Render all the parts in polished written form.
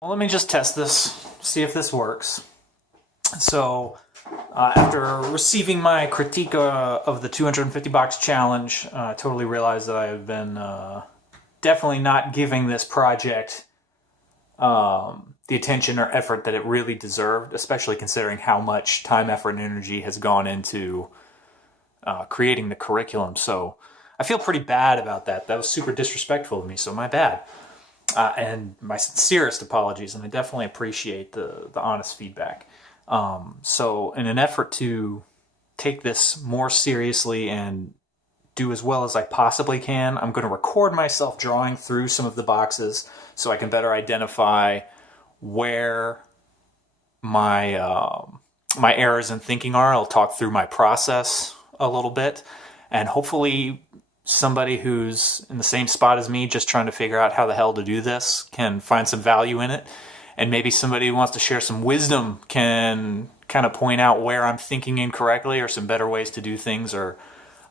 Well, let me just test this, see if this works. So, after receiving my critique of the 250 box challenge, I totally realized that I have been definitely not giving this project the attention or effort that it really deserved, especially considering how much time, effort, and energy has gone into creating the curriculum. So, I feel pretty bad about that. That was super disrespectful of me, so my bad. And my sincerest apologies, and I definitely appreciate the honest feedback. So, in an effort to take this more seriously and do as well as I possibly can, I'm going to record myself drawing through some of the boxes so I can better identify where my errors in thinking are. I'll talk through my process a little bit, and hopefully somebody who's in the same spot as me, just trying to figure out how the hell to do this, can find some value in it. And maybe somebody who wants to share some wisdom can kind of point out where I'm thinking incorrectly or some better ways to do things, or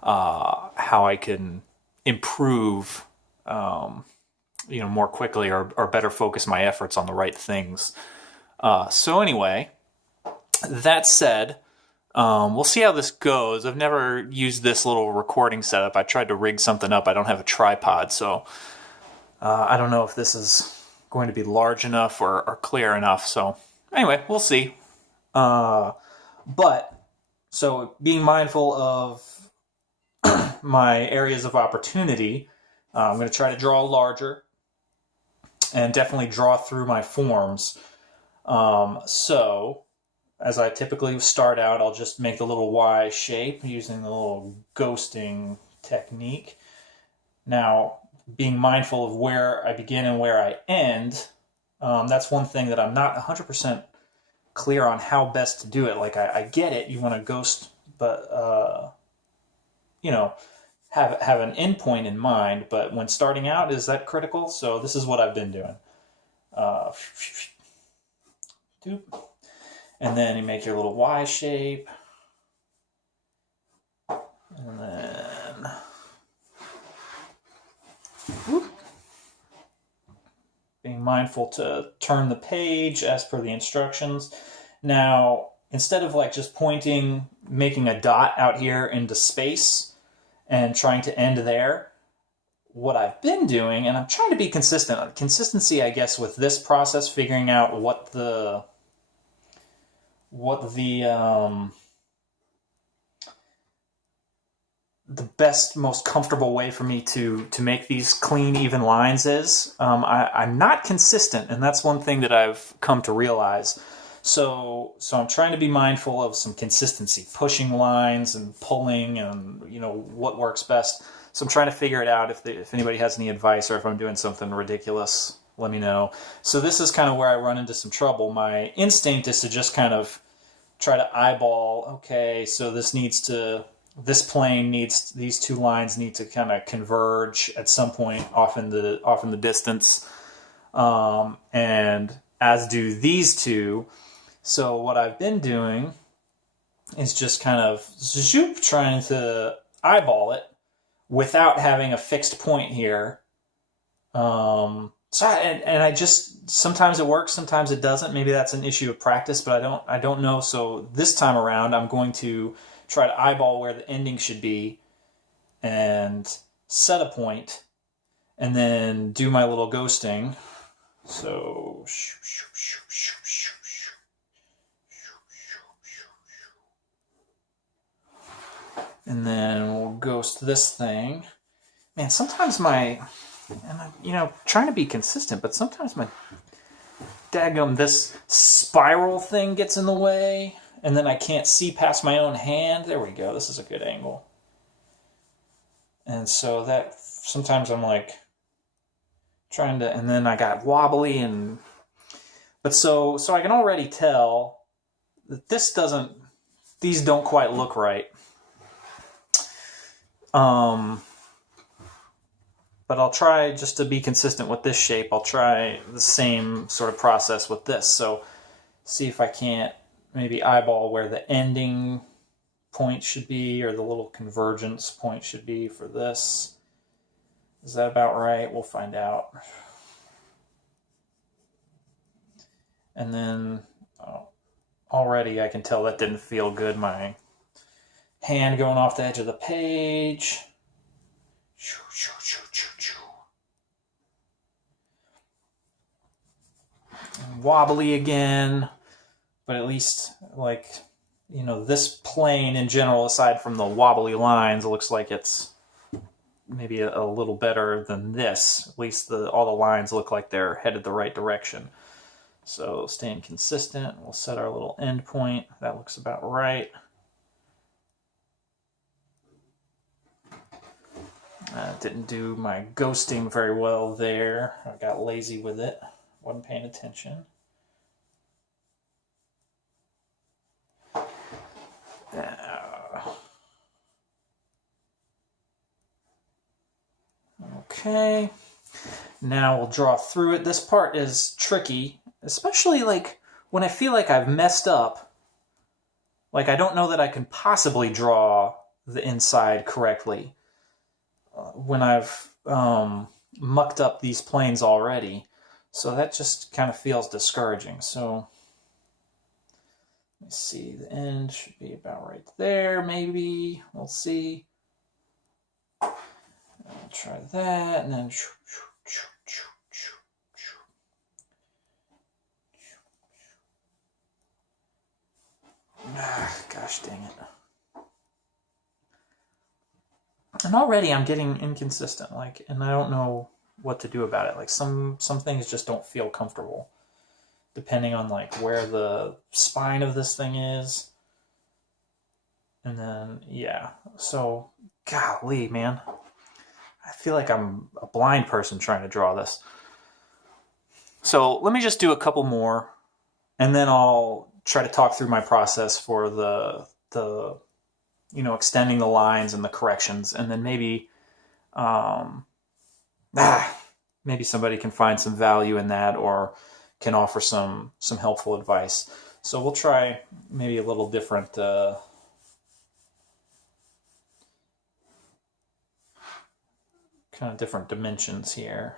how I can improve, more quickly, or better focus my efforts on the right things. So anyway, that said, we'll see how this goes. I've never used this little recording setup. I tried to rig something up. I don't have a tripod, so I don't know if this is going to be large enough or clear enough. So anyway, we'll see. But so being mindful of my areas of opportunity, I'm going to try to draw larger and definitely draw through my forms. So as I typically start out, I'll just make the little Y shape using the little ghosting technique. Now, being mindful of where I begin and where I end, that's one thing that I'm not 100% clear on how best to do it. Like, I get it, you want to ghost, but, have an endpoint in mind, but when starting out, is that critical? So this is what I've been doing. Uh, and then you make your little Y shape. And then whoop, being mindful to turn the page as per the instructions. Now, instead of like just pointing, making a dot out here into space and trying to end there, what I've been doing, and I'm trying to be consistent. Consistency, I guess, with this process, figuring out what the best, most comfortable way for me to make these clean, even lines is. I'm not consistent, and that's one thing that I've come to realize. So I'm trying to be mindful of some consistency, pushing lines and pulling, and what works best. So I'm trying to figure it out. If anybody has any advice, or if I'm doing something ridiculous, let me know. So this is kind of where I run into some trouble. My instinct is to just kind of try to eyeball. Okay, so this plane needs, these two lines need to kind of converge at some point off in the distance, and as do these two. So what I've been doing is just kind of zoop, trying to eyeball it without having a fixed point here. And I just, sometimes it works, sometimes it doesn't. Maybe that's an issue of practice, but I don't know. So this time around, I'm going to try to eyeball where the ending should be and set a point, and then do my little ghosting. So and then we'll ghost this thing. Man, sometimes trying to be consistent, but sometimes my daggum, this spiral thing gets in the way, and then I can't see past my own hand. There we go. This is a good angle. And so that sometimes I'm like trying to, and then I got wobbly, but so I can already tell that these don't quite look right. But I'll try, just to be consistent with this shape, I'll try the same sort of process with this. So see if I can't maybe eyeball where the ending point should be, or the little convergence point should be for this. Is that about right? We'll find out. And then already I can tell that didn't feel good. My hand going off the edge of the page. Wobbly again, but at least, like, you know, this plane in general, aside from the wobbly lines, looks like it's maybe a little better than this. At least all the lines look like they're headed the right direction. So staying consistent, we'll set our little end point. That looks about right. Didn't do my ghosting very well there. I got lazy with it. Wasn't paying attention. Okay. Now we'll draw through it. This part is tricky, especially like when I feel like I've messed up. Like I don't know that I can possibly draw the inside correctly when I've mucked up these planes already. So that just kind of feels discouraging. So let's see, the end should be about right there, maybe. We'll see. I'll try that, and then gosh dang it. And already I'm getting inconsistent, like, and I don't know what to do about it. Like some things just don't feel comfortable, depending on like where the spine of this thing is. And then, yeah, so golly, man. I feel like I'm a blind person trying to draw this. So let me just do a couple more, and then I'll try to talk through my process for the you know, extending the lines and the corrections, and then maybe maybe somebody can find some value in that or can offer some helpful advice. So we'll try maybe a little different kind of different dimensions here.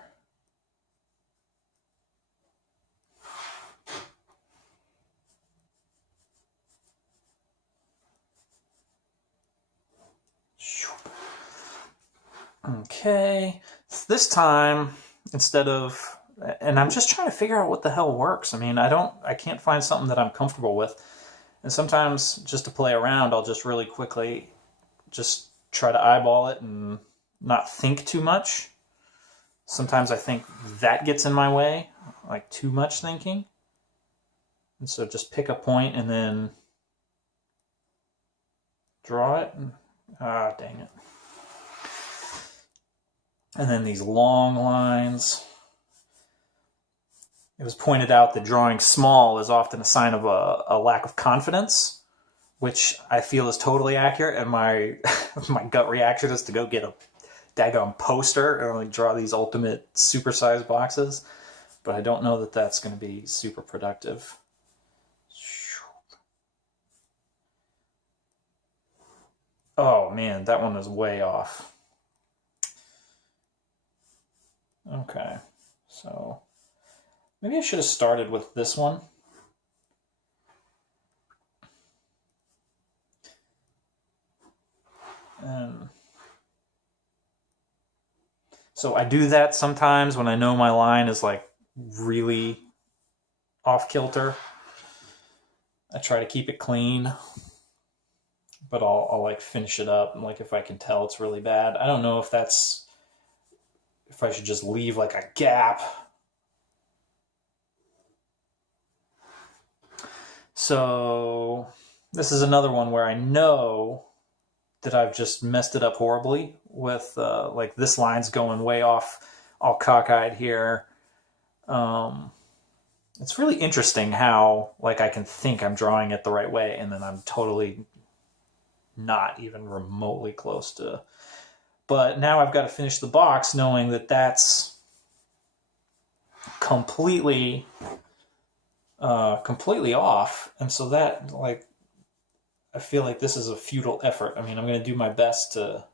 Okay, this time, instead of, and I'm just trying to figure out what the hell works. I mean, I can't find something that I'm comfortable with. And sometimes, just to play around, I'll just really quickly just try to eyeball it and not think too much. Sometimes I think that gets in my way, like too much thinking. And so just pick a point and then draw it. Dang it. And then these long lines. It was pointed out that drawing small is often a sign of a lack of confidence, which I feel is totally accurate. And my my gut reaction is to go get a daggone poster and like draw these ultimate supersized boxes. But I don't know that that's going to be super productive. Oh man, that one is way off. Okay, so maybe I should have started with this one. So I do that sometimes when I know my line is like really off kilter. I try to keep it clean, but I'll like finish it up. And like if I can tell it's really bad, I don't know if I should just leave like a gap. So this is another one where I know that I've just messed it up horribly with like this line's going way off, all cockeyed here. It's really interesting how like I can think I'm drawing it the right way and then I'm totally not even remotely close to. But now I've got to finish the box knowing that that's completely off. And so that, like, I feel like this is a futile effort. I mean, I'm going to do my best to...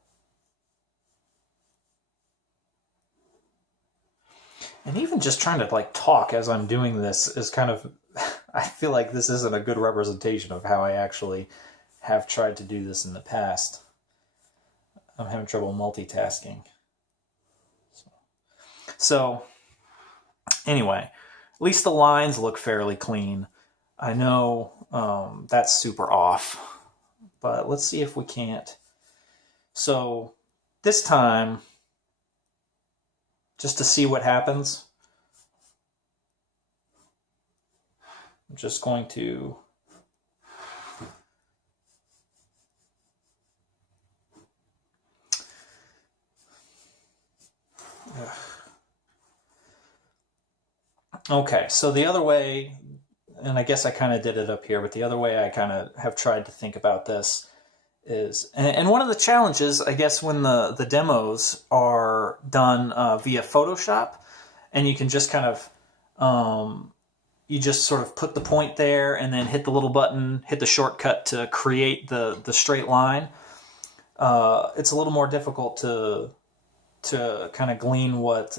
And even just trying to, like, talk as I'm doing this is kind of I feel like this isn't a good representation of how I actually have tried to do this in the past. I'm having trouble multitasking. So anyway, at least the lines look fairly clean. I know that's super off, but let's see if we can't. So this time, just to see what happens, I'm just going to okay, so the other way, and I guess I kind of did it up here, but the other way I kind of have tried to think about this is, and one of the challenges, I guess, when the demos are done via Photoshop, and you can just kind of, you just sort of put the point there and then hit the little button, hit the shortcut to create the straight line. It's a little more difficult to kind of glean what,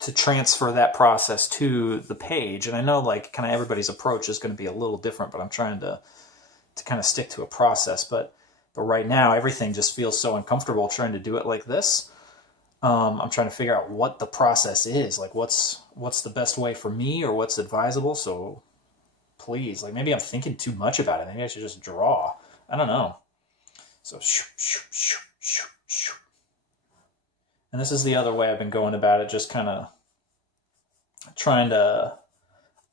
to transfer that process to the page. And I know like kind of everybody's approach is going to be a little different, but I'm trying to kind of stick to a process. But right now everything just feels so uncomfortable trying to do it like this. I'm trying to figure out what the process is, like what's the best way for me or what's advisable. So please, like maybe I'm thinking too much about it. Maybe I should just draw. I don't know. So and this is the other way I've been going about it, just kind of trying to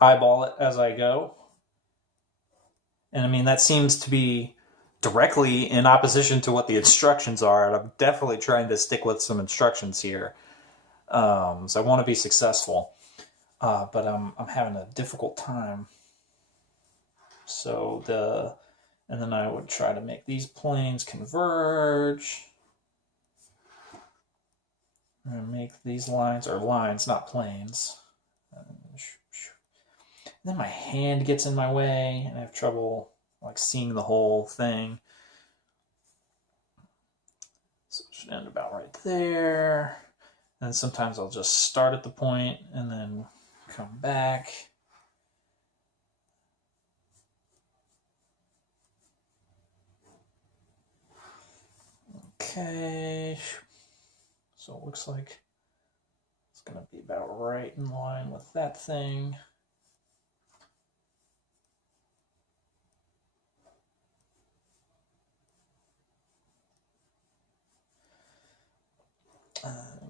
eyeball it as I go. And I mean, that seems to be directly in opposition to what the instructions are, and I'm definitely trying to stick with some instructions here. So I want to be successful, but I'm having a difficult time. So and then I would try to make these planes converge. And make these lines, or lines, not planes. And then my hand gets in my way, and I have trouble like seeing the whole thing. So it should end about right there. And sometimes I'll just start at the point and then come back. Okay. So it looks like it's going to be about right in line with that thing.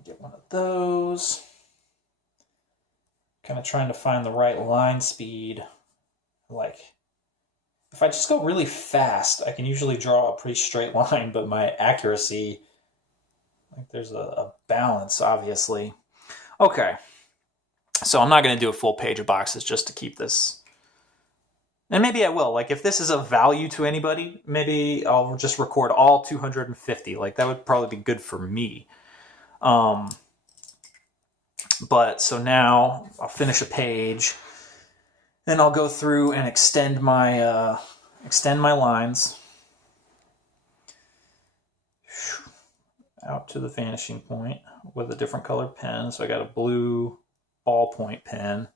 Get one of those. Kind of trying to find the right line speed. Like, if I just go really fast, I can usually draw a pretty straight line, but my accuracy, like there's a balance, obviously. Okay, so I'm not going to do a full page of boxes just to keep this. And maybe I will. Like, if this is of value to anybody, maybe I'll just record all 250. Like, that would probably be good for me. But so now I'll finish a page, then I'll go through and extend my lines out to the vanishing point with a different color pen. So I got a blue ballpoint pen.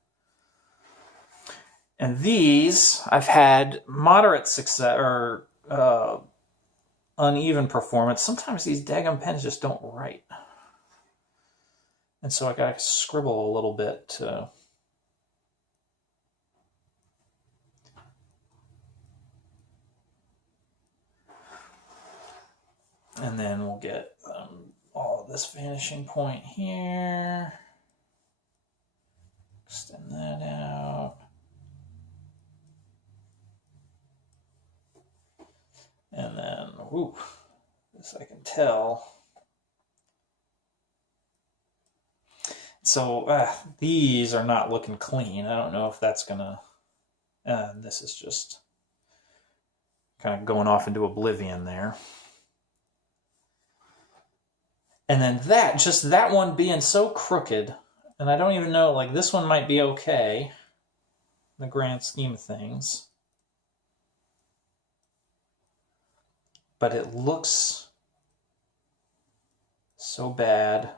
And these I've had moderate success or uneven performance. Sometimes these daggum pens just don't write. And so I gotta scribble a little bit to and then we'll get all of this vanishing point here. Extend that out. And then, whoo, this I can tell. So these are not looking clean. I don't know if that's gonna. This is just kind of going off into oblivion there. And then just that one being so crooked, and I don't even know, like this one might be okay in the grand scheme of things. But it looks so bad.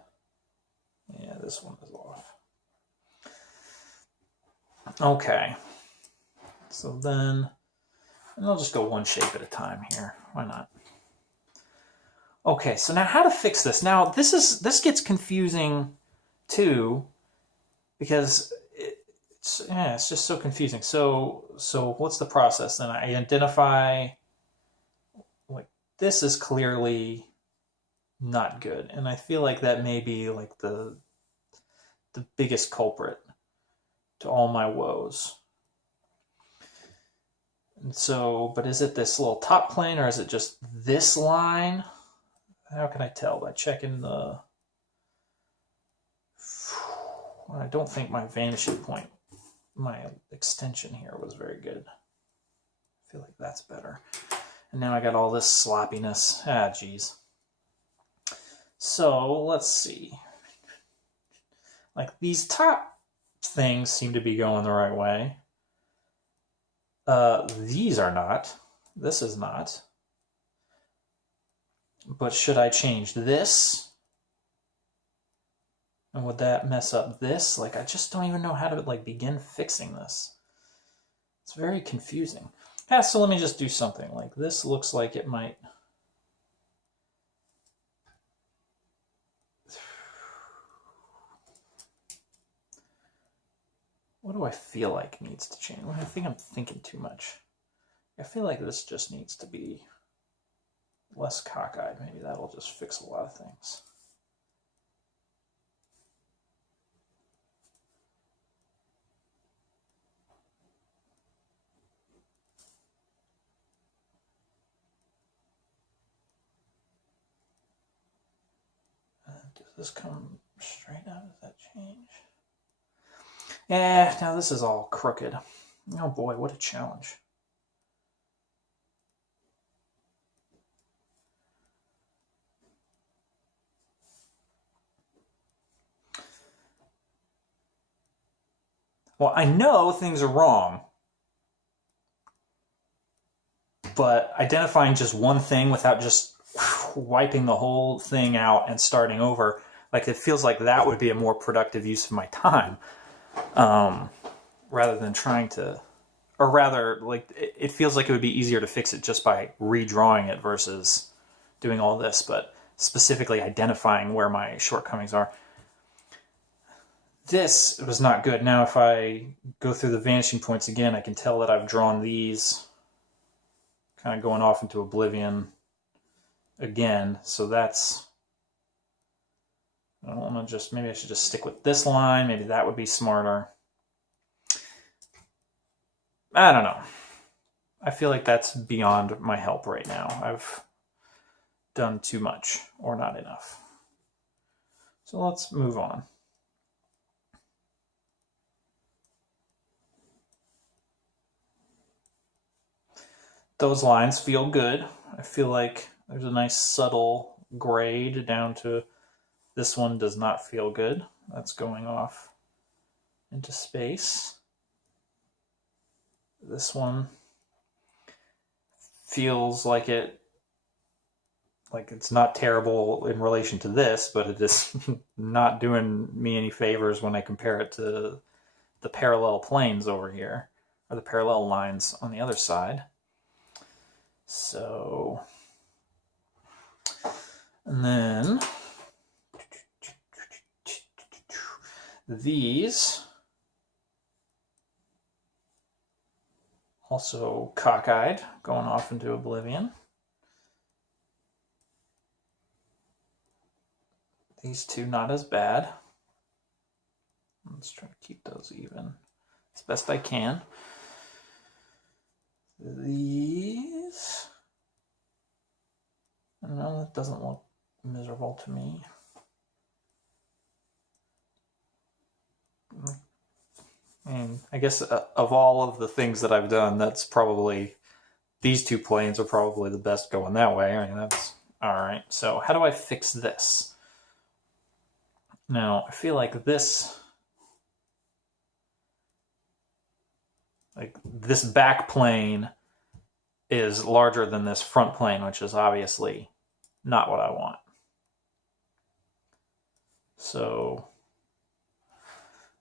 Yeah, this one is off. Okay. So then, and I'll just go one shape at a time here. Why not? Okay, so now how to fix this? Now this gets confusing too, because it's just so confusing. So what's the process then? I identify, like, this is clearly not good, and I feel like that may be like the biggest culprit to all my woes. And so, but is it this little top plane, or is it just this line? How can I tell? By checking the... I don't think my vanishing point, my extension here was very good. I feel like that's better. And now I got all this sloppiness. Ah, geez. So let's see. Like, these top things seem to be going the right way. These are not. This is not. But should I change this? And would that mess up this? Like, I just don't even know how to, like, begin fixing this. It's very confusing. Yeah, so let me just do something. Like, this looks like it might... What do I feel like needs to change? I think I'm thinking too much. I feel like this just needs to be less cockeyed. Maybe that'll just fix a lot of things. Does this come straight out? Does that change? Yeah, now this is all crooked. Oh boy, what a challenge. Well, I know things are wrong, but identifying just one thing without just wiping the whole thing out and starting over, like, it feels like that would be a more productive use of my time, rather than trying to, or rather, like, it feels like it would be easier to fix it just by redrawing it versus doing all this, but specifically identifying where my shortcomings are. This was not good. Now if I go through the vanishing points again, I can tell that I've drawn these kind of going off into oblivion again. So that's... I don't want to just... Maybe I should just stick with this line. Maybe that would be smarter. I don't know. I feel like that's beyond my help right now. I've done too much or not enough. So let's move on. Those lines feel good. I feel like there's a nice subtle grade down to this one does not feel good. That's going off into space. This one feels like it's not terrible in relation to this, but it is not doing me any favors when I compare it to the parallel planes over here, or the parallel lines on the other side. So, and then these also cockeyed, going off into oblivion. These two not as bad. Let's try to keep those even as best I can. These... No, that doesn't look miserable to me. And I guess of all of the things that I've done, that's probably... These two planes are probably the best going that way. I mean, that's... Alright, so how do I fix this? Now, I feel like this... Like, this back plane is larger than this front plane, which is obviously not what I want. So